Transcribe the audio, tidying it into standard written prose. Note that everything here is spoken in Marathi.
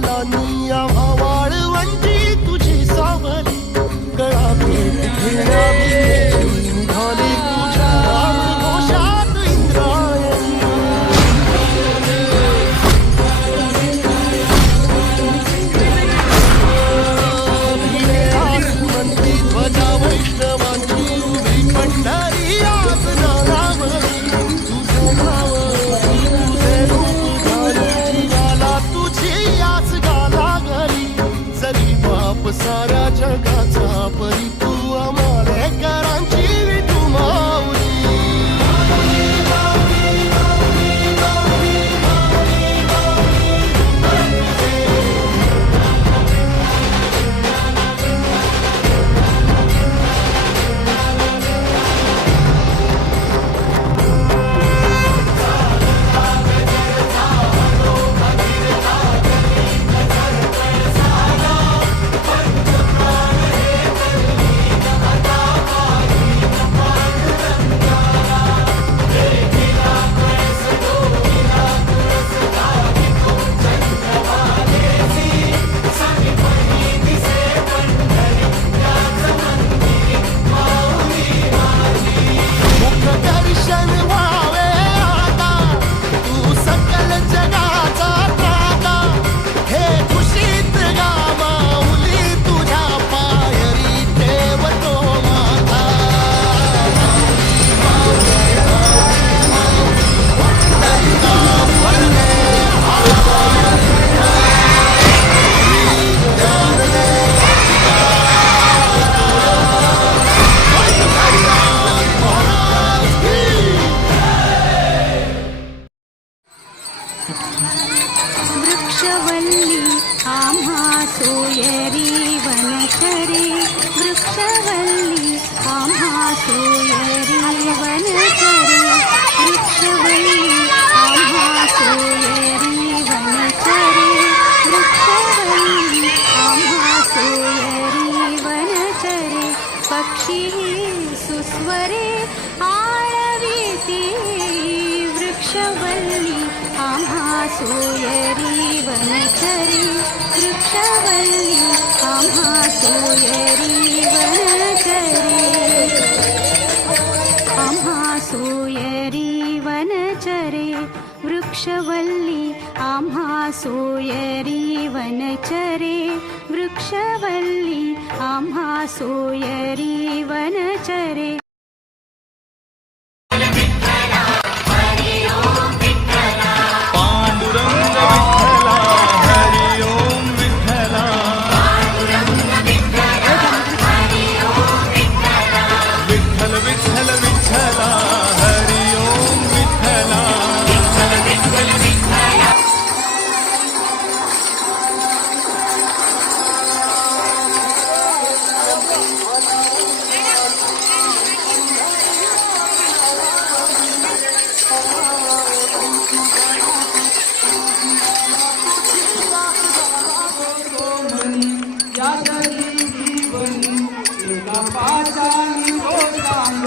पावलांनी आम्हा वाळवंटी तुझी सावली गळा भेट घेण्याची निघाली तुझ्या घोषात इंद्रायणी आसमंती ध्वजा वैष्णवांची उभी पंढरी आज नावावरी तुझं नाव तुझे रूप घालून जीवाला तुझी आस गाला घरी जरी बाप साऱ्या जगाचा परी तू आमालेकरांची विठू माऊली दर्शन व्हावे आता तू सकल जगाचा त्राता हे खुशीत गा माऊली तुझ्या पायरी ठेवतो माथा वृक्षवल्ली आम्हा सोयरी वनचरे वृक्षवल्ली आम्हा सोयरी वनचरे वृक्षवल्ली आम्हा सोयरी वनचरे वृक्षवल्ली आम्हा सोयरी वनचरे पक्षी सुस्वरे आळवीती वृक्षवल्ली आम्हा सोयरी वनचरे वृक्षवल्ली आम्हा सोयरी वनचरे आम्हा सोयरी वनचरे वृक्षवल्ली आम्हा सोयरी वनचरे वृक्षवल्ली आम्हा सोयरी वनचरे या जगी जीवन एका पाचाली गोष्टांग